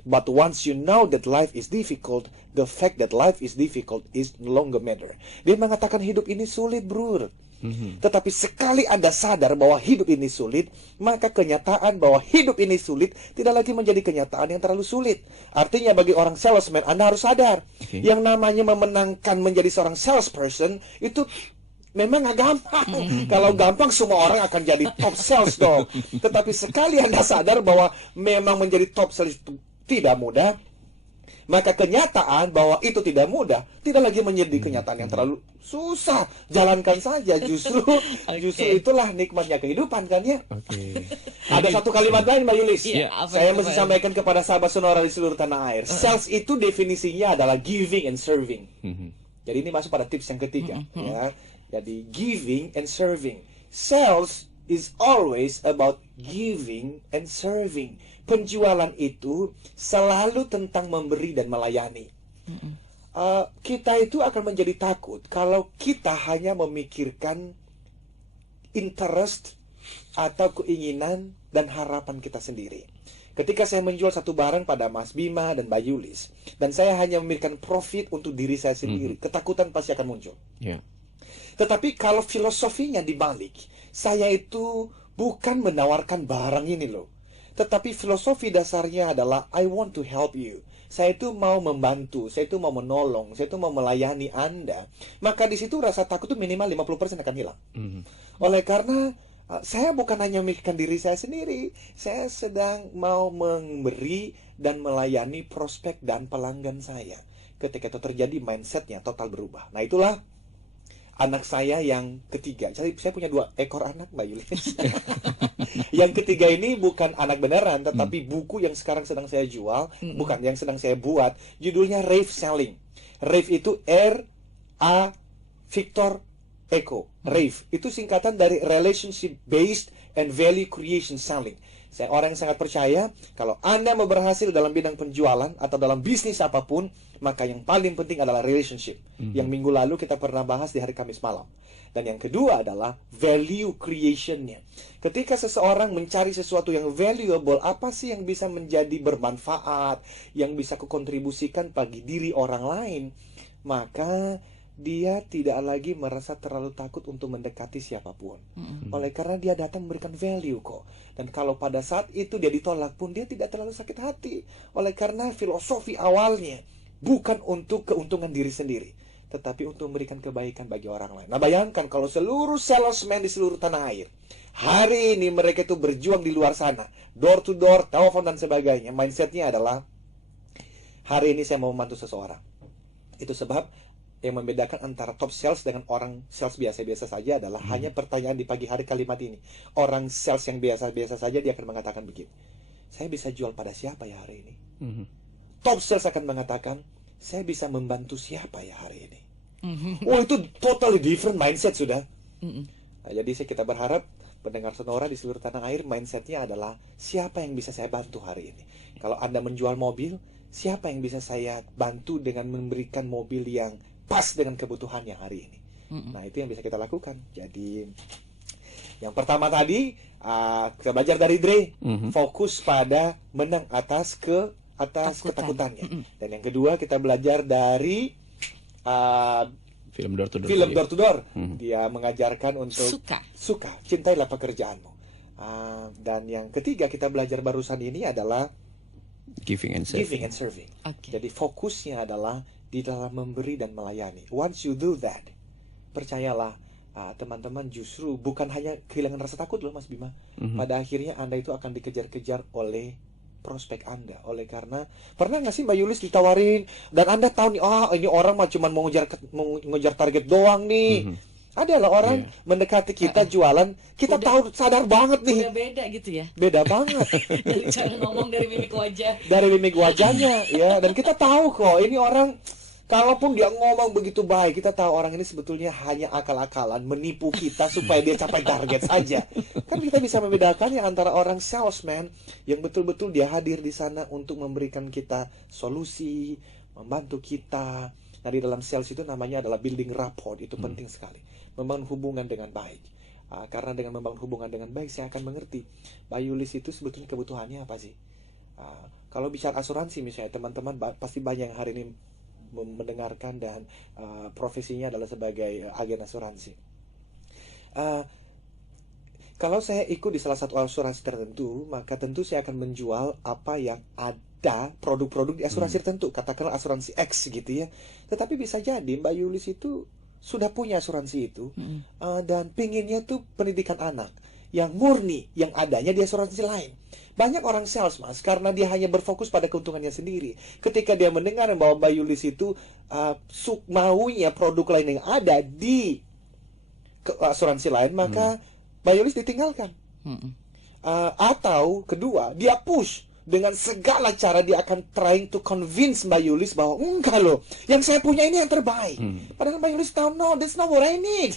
but once you know that life is difficult, the fact that life is difficult is no longer matter. Dia mengatakan hidup ini sulit, bro. Tetapi sekali Anda sadar bahwa hidup ini sulit, maka kenyataan bahwa hidup ini sulit tidak lagi menjadi kenyataan yang terlalu sulit. Artinya bagi orang salesman, Anda harus sadar, yang namanya memenangkan menjadi seorang salesperson itu memang gak gampang. Kalau gampang semua orang akan jadi top sales dong. Tetapi sekali Anda sadar bahwa memang menjadi top sales itu tidak mudah, maka kenyataan bahwa itu tidak mudah tidak lagi menjadi kenyataan yang terlalu susah. Jalankan saja, justru itulah nikmatnya kehidupan kan ya. Ada satu kalimat lain, Mbak Yulis, saya mesti sampaikan kepada sahabat Sonora di seluruh tanah air. Sales itu definisinya adalah giving and serving. Jadi ini masuk pada tips yang ketiga ya. Jadi giving and serving. Sales is always about giving and serving. Penjualan itu selalu tentang memberi dan melayani. kita itu akan menjadi takut kalau kita hanya memikirkan interest atau keinginan dan harapan kita sendiri. Ketika saya menjual satu barang pada Mas Bima dan Mbak Yulis, dan saya hanya memikirkan profit untuk diri saya sendiri, ketakutan pasti akan muncul. Yeah. Tetapi kalau filosofinya dibalik, saya itu bukan menawarkan barang ini loh, tetapi filosofi dasarnya adalah I want to help you. Saya itu mau membantu, saya itu mau menolong, saya itu mau melayani Anda. Maka di situ rasa takut itu minimal 50% akan hilang. Oleh karena saya bukan hanya memikirkan diri saya sendiri, saya sedang mau memberi dan melayani prospek dan pelanggan saya. Ketika itu terjadi, mindsetnya total berubah. Nah, itulah anak saya yang ketiga. Jadi saya punya 2 ekor anak, Mbak Yulis. Yang ketiga ini bukan anak beneran, tetapi buku yang sekarang sedang saya jual, bukan yang sedang saya buat. Judulnya Rave Selling. Rave itu R-A Victor Echo. Rave itu singkatan dari Relationship Based and Value Creation Selling. Saya orang yang sangat percaya kalau Anda mau berhasil dalam bidang penjualan atau dalam bisnis apapun, maka yang paling penting adalah relationship. Yang minggu lalu kita pernah bahas di hari Kamis malam. Dan yang kedua adalah value creation-nya. Ketika seseorang mencari sesuatu yang valuable, apa sih yang bisa menjadi bermanfaat, yang bisa kukontribusikan bagi diri orang lain, maka dia tidak lagi merasa terlalu takut untuk mendekati siapapun. Oleh karena dia datang memberikan value kok. Dan kalau pada saat itu dia ditolak pun, dia tidak terlalu sakit hati. Oleh karena filosofi awalnya bukan untuk keuntungan diri sendiri, tetapi untuk memberikan kebaikan bagi orang lain. Nah, bayangkan kalau seluruh salesman di seluruh tanah air hari ini mereka itu berjuang di luar sana, door to door, telepon dan sebagainya. Mindsetnya adalah hari ini saya mau membantu seseorang. Itu sebab yang membedakan antara top sales dengan orang sales biasa-biasa saja adalah hanya pertanyaan di pagi hari kalimat ini. Orang sales yang biasa-biasa saja dia akan mengatakan begini, saya bisa jual pada siapa ya hari ini? Top sales akan mengatakan, saya bisa membantu siapa ya hari ini? Oh, itu totally different mindset sudah. Nah, jadi kita berharap pendengar Sonora di seluruh tanah air mindsetnya adalah siapa yang bisa saya bantu hari ini. Kalau Anda menjual mobil, siapa yang bisa saya bantu dengan memberikan mobil yang pas dengan kebutuhannya hari ini. Nah, itu yang bisa kita lakukan. Jadi yang pertama tadi kita belajar dari Dre, fokus pada menang atas ketakutannya. Dan yang kedua kita belajar dari film Door to Door. Film Door to Door. Dia mengajarkan untuk suka, cintailah pekerjaanmu. Dan yang ketiga kita belajar barusan ini adalah Giving and serving. Jadi fokusnya adalah di dalam memberi dan melayani. Once you do that, percayalah teman-teman, justru bukan hanya kehilangan rasa takut loh Mas Bima. Pada akhirnya Anda itu akan dikejar-kejar oleh prospek Anda. Oleh karena pernah nggak sih Mbak Yulis ditawarin dan Anda tahu nih, ini orang mah cuma mau ngejar target doang nih. Ada lah orang mendekati kita jualan, kita tahu, sadar banget nih. Udah beda gitu ya. Beda banget. Dari cara ngomong, dari mimik wajah. Dari mimik wajahnya, ya. Dan kita tahu kok, ini orang, kalaupun dia ngomong begitu baik, kita tahu orang ini sebetulnya hanya akal-akalan menipu kita supaya dia capai target saja. Kan kita bisa membedakannya antara orang salesman yang betul-betul dia hadir di sana untuk memberikan kita solusi, membantu kita. Nah, di dalam sales itu namanya adalah building rapport, itu penting sekali. Membangun hubungan dengan baik. Karena dengan membangun hubungan dengan baik, saya akan mengerti Mbak Yulis itu sebetulnya kebutuhannya apa sih. Kalau bicara asuransi misalnya, teman-teman pasti banyak yang hari ini mendengarkan dan profesinya adalah sebagai agen asuransi. Kalau saya ikut di salah satu asuransi tertentu, maka tentu saya akan menjual apa yang ada, produk-produk di asuransi tertentu, katakanlah asuransi X gitu ya. Tetapi bisa jadi Mbak Yulis itu sudah punya asuransi itu, dan pinginnya tuh pendidikan anak yang murni, yang adanya di asuransi lain. Banyak orang sales, Mas, karena dia hanya berfokus pada keuntungannya sendiri. Ketika dia mendengar bahwa Mbak Yulis itu maunya produk lain yang ada di asuransi lain, maka Mbak Yulis ditinggalkan. Atau kedua, dia push dengan segala cara, dia akan trying to convince Mbak Yulis bahwa enggak loh, yang saya punya ini yang terbaik. Padahal Mbak Yulis tahu, no, that's not what I need.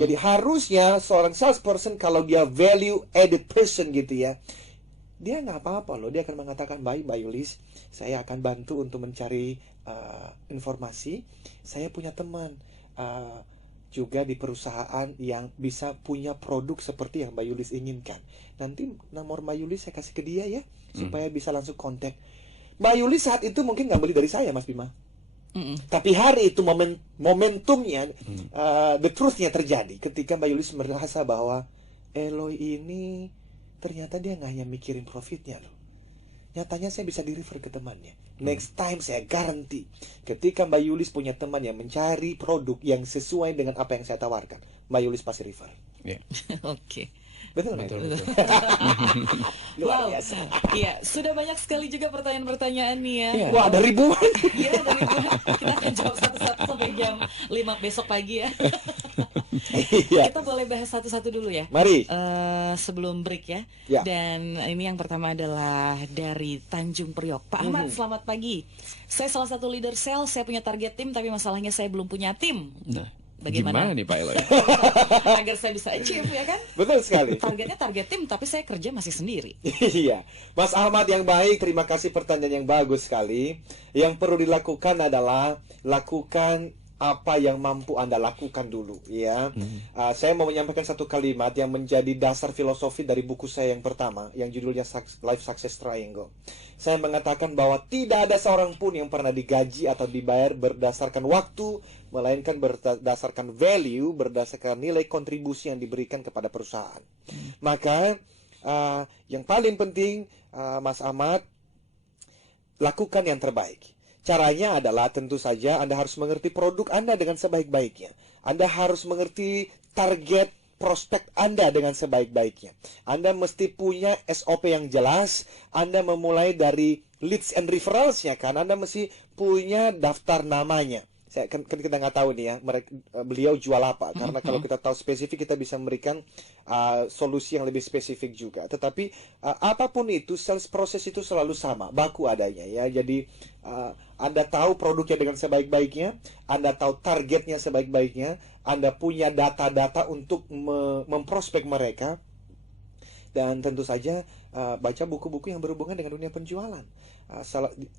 Jadi harusnya seorang salesperson, kalau dia value added person gitu ya, dia nggak apa-apa loh. Dia akan mengatakan, baik Mbak Yulis, saya akan bantu untuk mencari informasi. Saya punya teman juga di perusahaan yang bisa punya produk seperti yang Mbak Yulis inginkan. Nanti nomor Mbak Yulis saya kasih ke dia ya, supaya bisa langsung kontak. Mbak Yulis saat itu mungkin nggak beli dari saya, Mas Bima. Tapi hari itu momentumnya, the truth-nya terjadi ketika Mbak Yulis merasa bahwa Eloy ini ternyata dia nggak hanya mikirin profitnya loh. Nyatanya saya bisa di-refer ke temannya. Next time saya garanti, ketika Mbak Yulis punya teman yang mencari produk yang sesuai dengan apa yang saya tawarkan, Mbak Yulis pasti refer. Yeah. Oke. Betul. Luar biasa. Iya, sudah banyak sekali juga pertanyaan-pertanyaan nih ya. Iya. Wah, ada ribuan. Iya, dari kita akan jawab satu-satu sampai jam 5 besok pagi ya. Iya. Kita boleh bahas satu-satu dulu ya. Mari. Sebelum break ya. Ya. Dan ini yang pertama adalah dari Tanjung Priok. Pak Ahmad, selamat pagi. Saya salah satu leader sales, saya punya target tim, tapi masalahnya saya belum punya tim. Nah, Bagaimana? gimana nih Pak Eloy? Agar saya bisa achieve ya kan? Betul sekali. Targetnya target tim, tapi saya kerja masih sendiri. Iya, Mas Ahmad yang baik, terima kasih pertanyaan yang bagus sekali. Yang perlu dilakukan adalah lakukan apa yang mampu Anda lakukan dulu, ya. Saya mau menyampaikan satu kalimat yang menjadi dasar filosofi dari buku saya yang pertama, yang judulnya Life Success Triangle. Saya mengatakan bahwa tidak ada seorang pun yang pernah digaji atau dibayar berdasarkan waktu, melainkan berdasarkan value, berdasarkan nilai kontribusi yang diberikan kepada perusahaan. Maka yang paling penting, Mas Ahmad, lakukan yang terbaik. Caranya adalah tentu saja Anda harus mengerti produk Anda dengan sebaik-baiknya. Anda harus mengerti target prospek Anda dengan sebaik-baiknya. Anda mesti punya SOP yang jelas. Anda memulai dari leads and referrals-nya kan. Anda mesti punya daftar namanya. Kan kita nggak tahu nih ya, beliau jual apa. Karena kalau kita tahu spesifik, kita bisa memberikan solusi yang lebih spesifik juga. Tetapi apapun itu, sales proses itu selalu sama, baku adanya ya. Jadi Anda tahu produknya dengan sebaik-baiknya, Anda tahu targetnya sebaik-baiknya, Anda punya data-data untuk memprospek mereka. Dan tentu saja baca buku-buku yang berhubungan dengan dunia penjualan.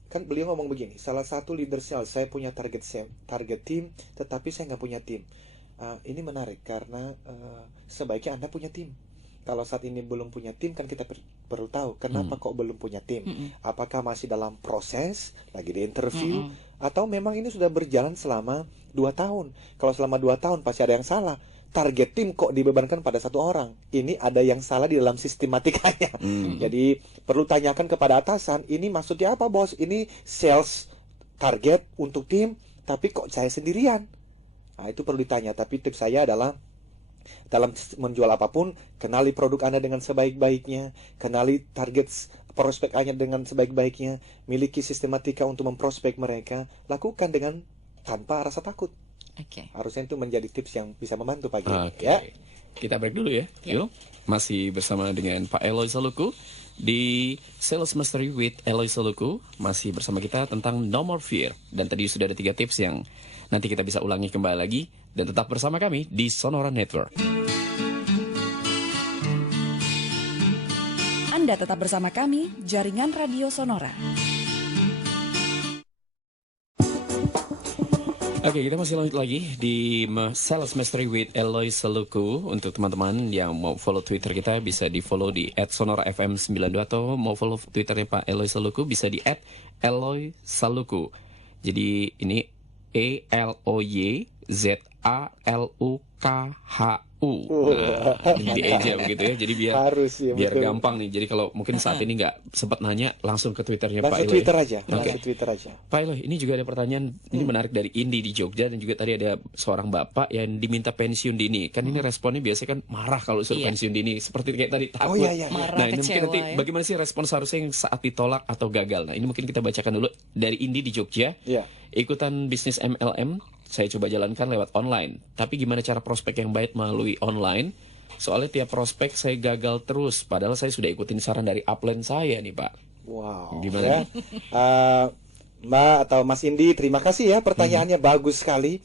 Kan beliau ngomong begini, salah satu leader sales, saya punya target tim, tetapi saya nggak punya tim. Ini menarik karena sebaiknya Anda punya tim. Kalau saat ini belum punya tim, kan kita perlu tahu kenapa kok belum punya tim. Apakah masih dalam proses, lagi di interview, atau memang ini sudah berjalan selama 2 tahun. Kalau selama 2 tahun pasti ada yang salah. Target tim kok dibebankan pada satu orang. Ini ada yang salah di dalam sistematikanya. Jadi perlu tanyakan kepada atasan, ini maksudnya apa bos? Ini sales target untuk tim, tapi kok saya sendirian? Nah, itu perlu ditanya. Tapi tips saya adalah dalam menjual apapun, kenali produk Anda dengan sebaik-baiknya, kenali target prospek Anda dengan sebaik-baiknya, miliki sistematika untuk memprospek mereka, lakukan dengan tanpa rasa takut. Harusnya itu menjadi tips yang bisa membantu pagi ini, ya. Kita break dulu ya. Yuk. Masih bersama dengan Pak Eloy Saluku di Sales Mastery with Eloy Saluku. Masih bersama kita tentang No More Fear. Dan tadi sudah ada 3 tips yang nanti kita bisa ulangi kembali lagi. Dan tetap bersama kami di Sonora Network. Anda tetap bersama kami, Jaringan Radio Sonora. Oke, kita masih lanjut lagi di Sales Mastery with Eloy Saluku. Untuk teman-teman yang mau follow Twitter kita, bisa di-follow di @sonorafm92, atau mau follow Twitternya Pak Eloy Saluku bisa di @eloysaluku. Jadi ini ELOYZALUKHU. Di eja begitu ya. Jadi biar betul. gampang nih. Jadi kalau mungkin saat ini nggak sempat nanya, langsung ke Twitternya Pak Eloy. Twitter aja. Oke. Twitter aja. Pak Eloy, ini juga ada pertanyaan, ini menarik dari Indi di Jogja, dan juga tadi ada seorang bapak yang diminta pensiun dini. Kan ini responnya biasanya kan marah kalau suruh pensiun dini, seperti kayak tadi takut. Marah, Nah, ini mungkin kecewa, nanti ya. bagaimana sih respon seharusnya yang saat ditolak atau gagal. Nah, ini mungkin kita bacakan dulu dari Indi di Jogja. Iya. Ikutan bisnis MLM, saya coba jalankan lewat online. Tapi gimana cara prospek yang baik melalui online? Soalnya tiap prospek saya gagal terus, padahal saya sudah ikutin saran dari upline saya nih Pak. Wow. Gimana Ya. nih? Mbak atau Mas Indi, terima kasih ya, pertanyaannya bagus sekali.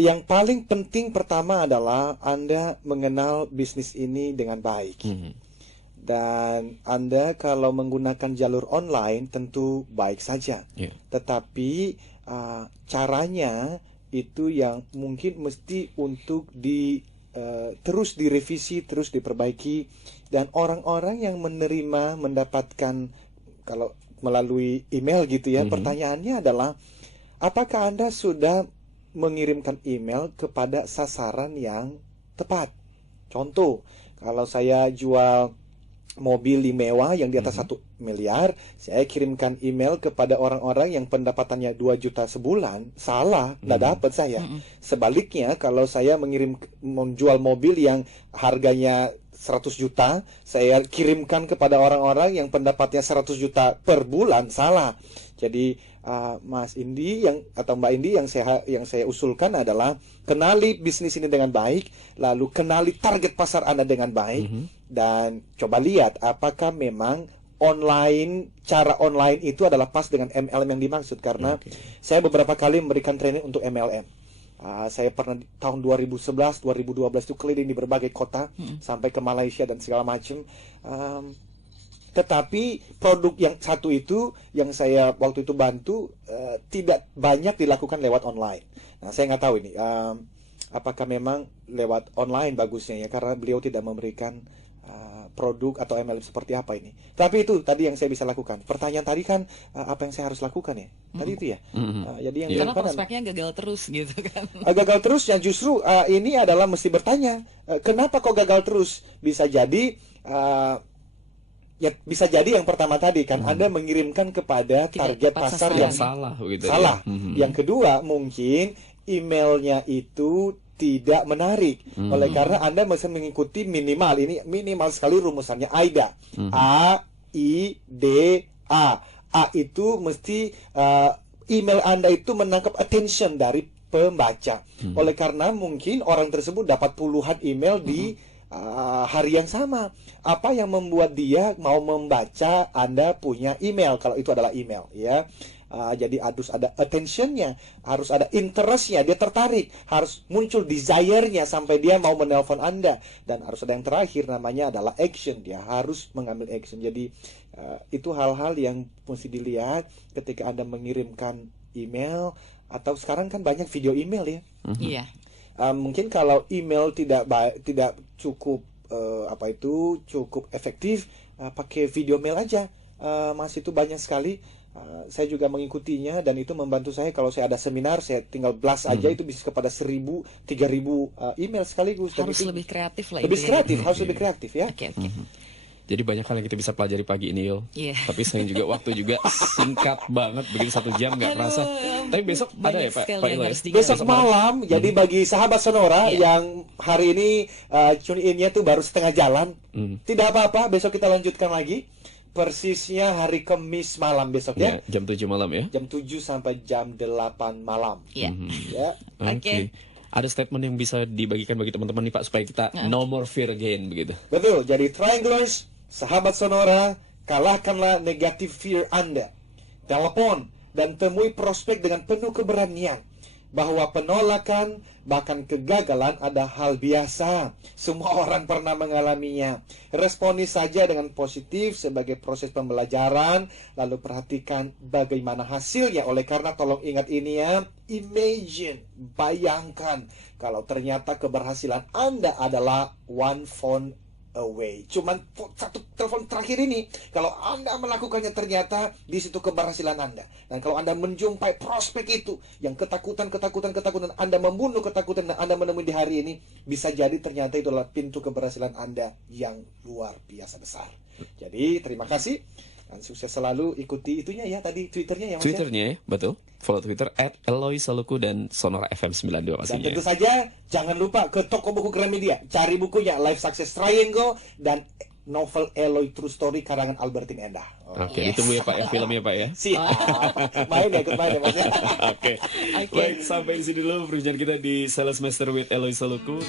Yang paling penting pertama adalah Anda mengenal bisnis ini dengan baik. Dan Anda kalau menggunakan jalur online tentu baik saja. Tetapi caranya itu yang mungkin mesti untuk terus direvisi, terus diperbaiki. Dan orang-orang yang mendapatkan kalau melalui email gitu ya, pertanyaannya adalah apakah Anda sudah mengirimkan email kepada sasaran yang tepat? Contoh, kalau saya jual mobil mewah yang di atas 1 miliar, saya kirimkan email kepada orang-orang yang pendapatannya 2 juta sebulan, salah, nggak dapat saya. Sebaliknya, kalau saya menjual mobil yang harganya 100 juta, saya kirimkan kepada orang-orang yang pendapatnya 100 juta per bulan, salah. Jadi Mas Indi atau Mbak Indi yang saya usulkan adalah kenali bisnis ini dengan baik, lalu kenali target pasar Anda dengan baik, dan coba lihat apakah memang cara online itu adalah pas dengan MLM yang dimaksud. Karena saya beberapa kali memberikan training untuk MLM. Saya pernah tahun 2011, 2012 itu keliling di berbagai kota sampai ke Malaysia dan segala macam. Tetapi produk yang satu itu yang saya waktu itu bantu tidak banyak dilakukan lewat online. Nah, saya nggak tahu ini apakah memang lewat online bagusnya ya, karena beliau tidak memberikan produk atau MLM seperti apa ini. Tapi itu tadi yang saya bisa lakukan. Pertanyaan tadi kan apa yang saya harus lakukan ya? Tadi itu ya. Jadi yang karena prospeknya gagal terus gitu kan. Gagal terus ya, justru ini adalah mesti bertanya kenapa kok gagal terus? Bisa jadi ya bisa jadi yang pertama tadi kan Anda mengirimkan kepada target pasar yang salah gitu. Salah. Yang kedua mungkin emailnya itu tidak menarik. Oleh karena Anda mesti mengikuti minimal sekali rumusannya AIDA. A I D A. A itu mesti email Anda itu menangkap attention dari pembaca. Oleh karena mungkin orang tersebut dapat puluhan email di hari yang sama. Apa yang membuat dia mau membaca Anda punya email kalau itu adalah email ya? Jadi harus ada attentionnya, harus ada interestnya, dia tertarik, harus muncul desire-nya sampai dia mau menelpon Anda, dan harus ada yang terakhir namanya adalah action, dia harus mengambil action. Jadi itu hal-hal yang mesti dilihat ketika Anda mengirimkan email, atau sekarang kan banyak video email ya. Iya. Mungkin kalau email tidak cukup cukup efektif, pakai video mail aja. Mas, itu banyak sekali. Saya juga mengikutinya dan itu membantu saya. Kalau saya ada seminar, saya tinggal blast aja itu bisa kepada 1.000, 3.000 email sekaligus. Harus lebih kreatif lah. Lebih kreatif, harus lebih kreatif ya. Oke. Jadi banyak hal yang kita bisa pelajari pagi ini, Yul. Tapi sayang juga waktu juga singkat banget, begitu 1 jam nggak kerasa. Tapi besok ada ya Pak Ilo ya? Besok malam, jadi bagi sahabat Sonora yang hari ini tune in-nya tuh baru setengah jalan, tidak apa-apa, besok kita lanjutkan lagi. Persisnya hari Kamis malam besok ya. Jam 7 malam ya? Jam 7 sampai jam 8 malam. Ya. Oke. Ada statement yang bisa dibagikan bagi teman-teman nih Pak, supaya kita no more fear again begitu. Betul, jadi Trianglers, sahabat Sonora, kalahkanlah negatif fear Anda. Telepon dan temui prospek dengan penuh keberanian. Bahwa penolakan, bahkan kegagalan ada hal biasa. Semua orang pernah mengalaminya. Responi saja dengan positif sebagai proses pembelajaran. Lalu perhatikan bagaimana hasilnya. Oleh karena tolong ingat ini ya. Imagine, bayangkan kalau ternyata keberhasilan Anda adalah one phone away. Cuman satu telepon terakhir ini, kalau Anda melakukannya ternyata di situ keberhasilan Anda. Dan kalau Anda menjumpai prospek itu yang ketakutan Anda membunuh ketakutan dan Anda menemui di hari ini, bisa jadi ternyata itu adalah pintu keberhasilan Anda yang luar biasa besar. Jadi terima kasih dan sukses selalu. Ikuti itunya ya tadi Twitternya ya Mas. Twitternya ya, betul. Follow Twitter @eloysaluku dan Sonora FM 92 pastinya. Dan tentu saja jangan lupa ke toko buku Gramedia, cari bukunya Life Success Triangle dan novel Eloy True Story karangan Albertine Endah. Oke, ditunggu ya Pak ya filmnya Pak ya. Siap. Ikut main ya Mas ya. Oke. Baik, sampai di sini dulu perbincangan kita di Sales Master with Eloy Saluku.